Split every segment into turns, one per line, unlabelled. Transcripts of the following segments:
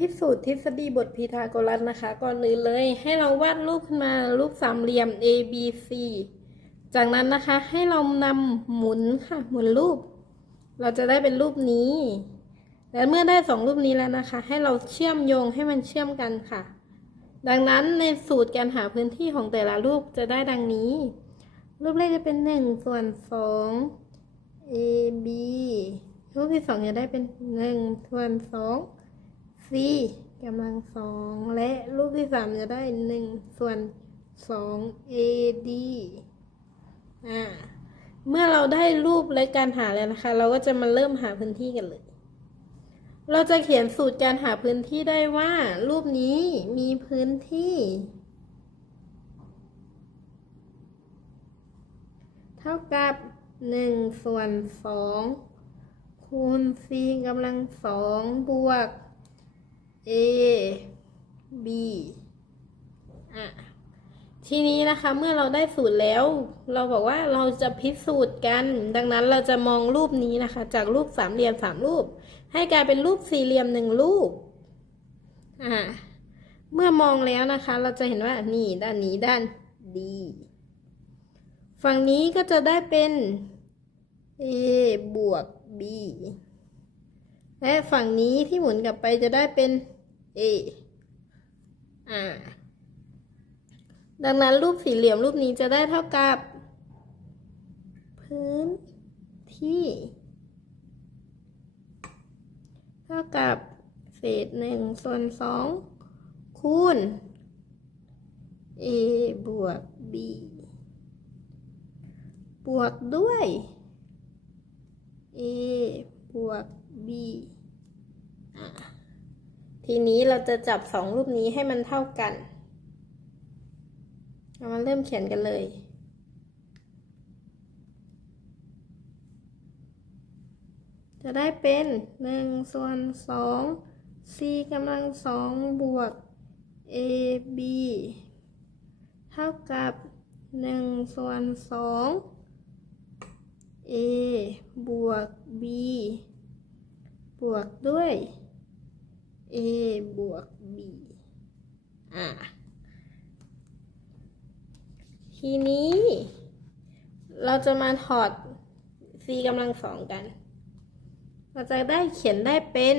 พิสูจน์ทฤษฎีบทพีทาโกรัสนะคะ ก่อนอื่นเลยให้เราวาดรูปขึ้นมารูปสามเหลี่ยม A B C จากนั้นนะคะให้เรานำหมุนค่ะ หมุนรูป เราจะได้เป็นรูปนี้ และเมื่อได้สองรูปนี้แล้วนะคะ ให้เราเชื่อมโยงให้มันเชื่อมกันค่ะ ดังนั้นในสูตรการหาพื้นที่ของแต่ละรูปจะได้ดังนี้ รูปแรกจะเป็นหนึ่งส่วนสอง A B รูปที่สองจะได้เป็นหนึ่งส่วนสอง C กำลังสองและรูปที่สามจะได้หนึ่งส่วนสอง AD อ่าเมื่อเราได้รูปและการหาแล้วนะคะ เราก็จะมาเริ่มหาพื้นที่กันเลย เราจะเขียนสูตรการหาพื้นที่ได้ว่า รูปนี้มีพื้นที่ เท่ากับหนึ่งส่วนสองคูณ c กำลังสองบวก a b อะทีนี้นะคะเมื่อเราได้สูตรแล้ว เราบอกว่าเราจะพิสูจน์กัน ดังนั้นเราจะมองรูปนี้นะคะ จากรูปสามเหลี่ยมสามรูป ให้กลายเป็นรูปสี่เหลี่ยมหนึ่งรูปอ่าเมื่อมองแล้วนะคะ เราจะเห็นว่านี่ด้านนี้ด้าน D ฝั่งนี้ก็จะได้เป็น A บวก B และฝั่งนี้ที่หมุนกลับไปจะได้เป็น A อ่าดังนั้นรูปสี่เหลี่ยมรูปนี้จะได้เท่ากับ พื้นที่ เท่ากับเศษหนึ่งส่วนสองคูณ a บวก b บวกด้วย a บวก b ทีนี้เราจะจับสองรูปนี้ให้มันเท่ากัน เรามาเริ่มเขียนกันเลยจะได้เป็นหนึ่งส่วนสอง c กำลังสองบวก a b เท่ากับหนึ่งส่วนสอง a บวก b บวกด้วย a บวก b อะทีนี้ เราจะมาถอด c กำลังสองกัน เราจะได้เขียนได้เป็น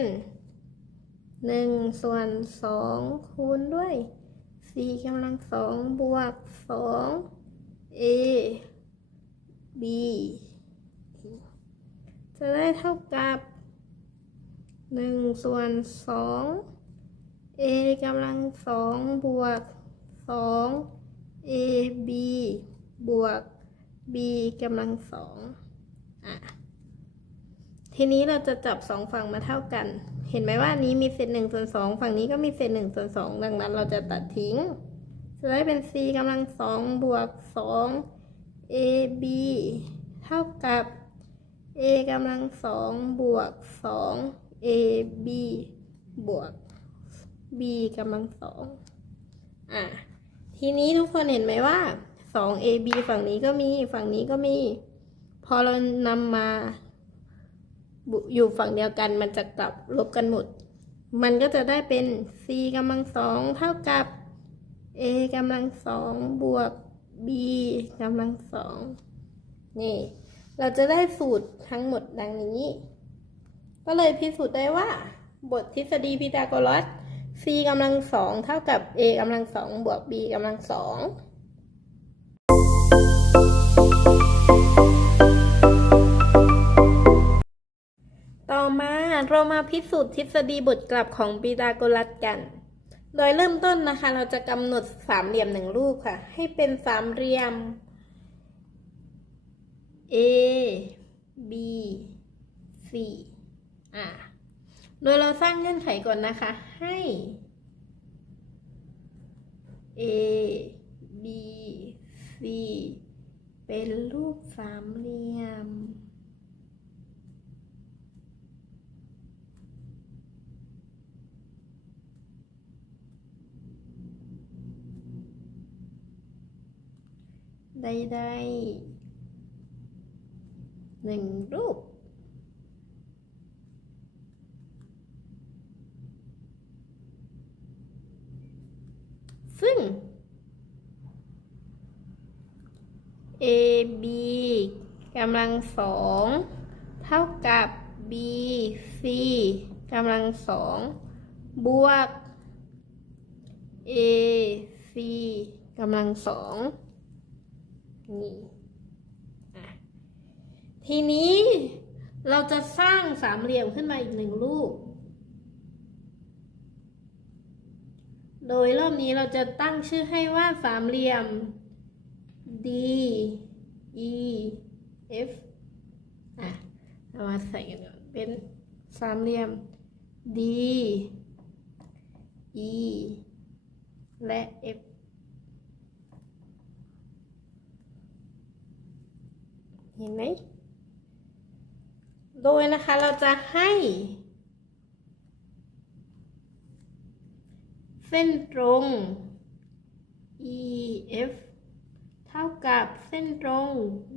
หนึ่งส่วนสองคูณด้วย c กำลังสองบวกสอง a b จะได้เท่ากับ หนึ่งส่วนสอง a กำลังสองบวกสอง a b บวก b กำลังสองอะทีนี้เราจะจับสองฝั่งมาเท่ากัน เห็นไหมว่านนี้มีเศษหนึ่งส่วนสองฝั่งนี้ก็มีเศษหนึ่งส่วนสองดังนั้น เราจะตัดทิ้ง จะได้เป็น c กำลังสองบวกสอง a b เท่ากับ a กำลังสองบวกสอง a b บวก b กำลังสองอะ ทีนี้ทุกคนเห็นไหมว่าสอง a b ฝั่งนี้ก็มีฝั่งนี้ก็มี พอเรานำมาอยู่ฝั่งเดียวกันมันจะกลับลบกันหมด มันก็จะได้เป็น c กำลังสองเท่ากับ a กำลังสองบวก b กำลังสองนี่ เราจะได้สูตรทั้งหมดดังนี้ ก็เลยพิสูจน์ได้ว่า บททฤษฎีพีทาโกรัส c กำลังสองเท่ากับ a กำลังสองบวก b กำลังสองต่อมาเรามาพิสูจน์ทฤษฎีบทกลับของพีทาโกรัสกัน โดยเริ่มต้นนะคะ เราจะกำหนดสามเหลี่ยมหนึ่งรูปค่ะ ให้เป็นสามเหลี่ยม A B C อะโดยเราสร้างเงื่อนไขก่อนนะคะ ให้ A B C เป็นรูปสามเหลี่ยมใดๆหนึ่งรูป ซึ่ง AB กำลังสองเท่ากับ BC กำลังสองบวก AC กำลังสองนี่ทีนี้เราจะสร้างสามเหลี่ยมขึ้นมาอีกหนึ่งรูป โดยรอบนี้เราจะตั้งชื่อให้ว่าสามเหลี่ยม D E F อะเอามาใส่กันก่อนเป็นสามเหลี่ยม D E และ F เห็นไหม โดยนะคะเราจะให้ เส้นตรง EF เท่ากับเส้นตรง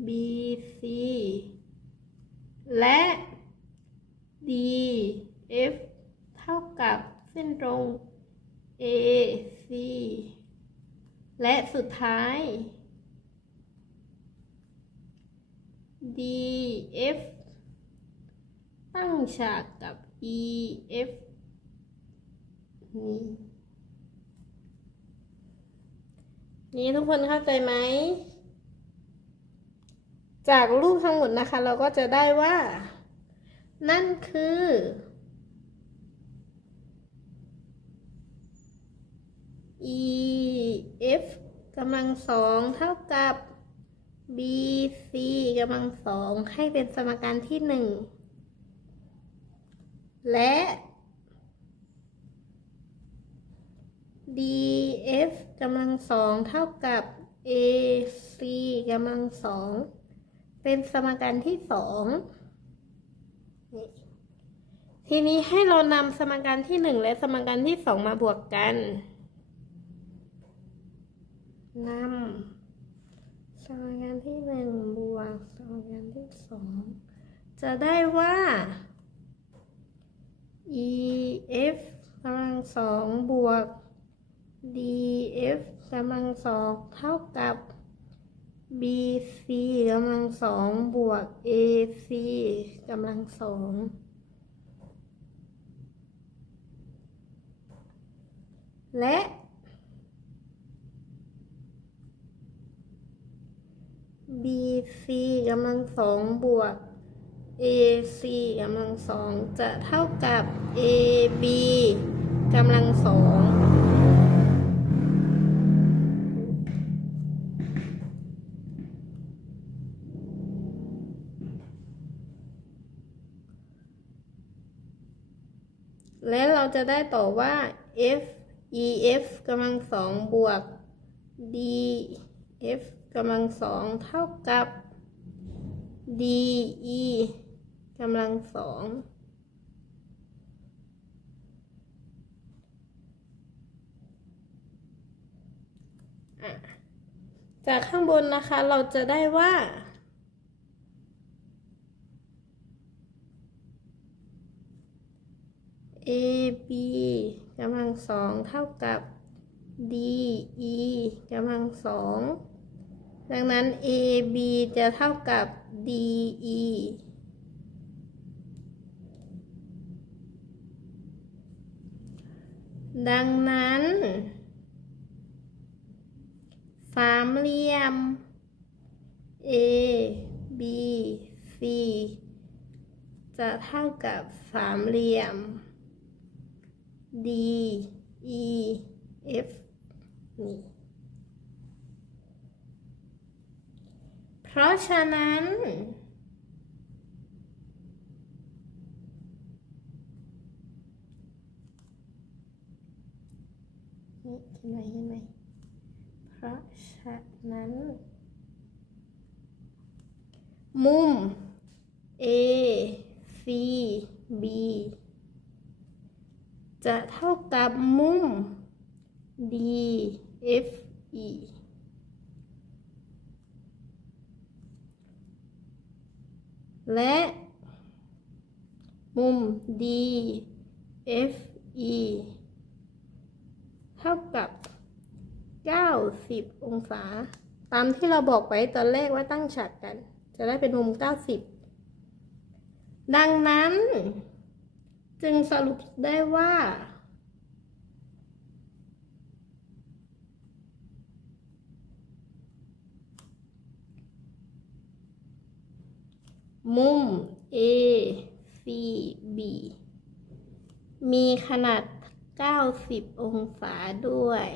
BC และ DF เท่ากับเส้นตรง AC และสุดท้าย DF ตั้งฉากกับ EF นี่ นี่ทุกคนเข้าใจไหม จากรูปทั้งหมดนะคะ เราก็จะได้ว่า นั่นคือ EF กำลังสองเท่ากับ BC กำลังสองให้เป็นสมการที่หนึ่งและ df กำลังสองเท่ากับ ac กำลังสองเป็นสมการที่สองนี่ทีนี้ให้เรานำสมการที่หนึ่งและสมการที่สองมาบวกกันนำสมการที่หนึ่งบวกสมการที่สองจะได้ว่า ef กำลังสองบวก df กำลังสองเท่ากับ bc กำลังสองบวก ac กำลังสองและ bc กำลังสองบวก ac กำลังสองจะเท่ากับ ab กำลังสอง จะได้ต่อว่า f e f กำลังสองบวก d f กำลังสองเท่ากับ d e กำลังสองจากข้างบนนะคะเราจะได้ว่า AB กำลังสองเท่ากับ DE กำลังสองดังนั้น AB จะเท่ากับ DE ดังนั้น สามเหลี่ยม A B C จะเท่ากับสามเหลี่ยม D E F นี่เพราะฉะนั้นนี่เห็นไหมเห็นไหมเพราะฉะนั้น มุม A C B จะเท่ากับมุม D F E และมุม D F E เท่ากับ 90 องศา ตามที่เราบอกไว้ตอนแรกว่าตั้งฉากกัน จะได้เป็นมุม 90 ดังนั้น จึงสรุปได้ว่า มุม A C B มีขนาด 90 องศาด้วย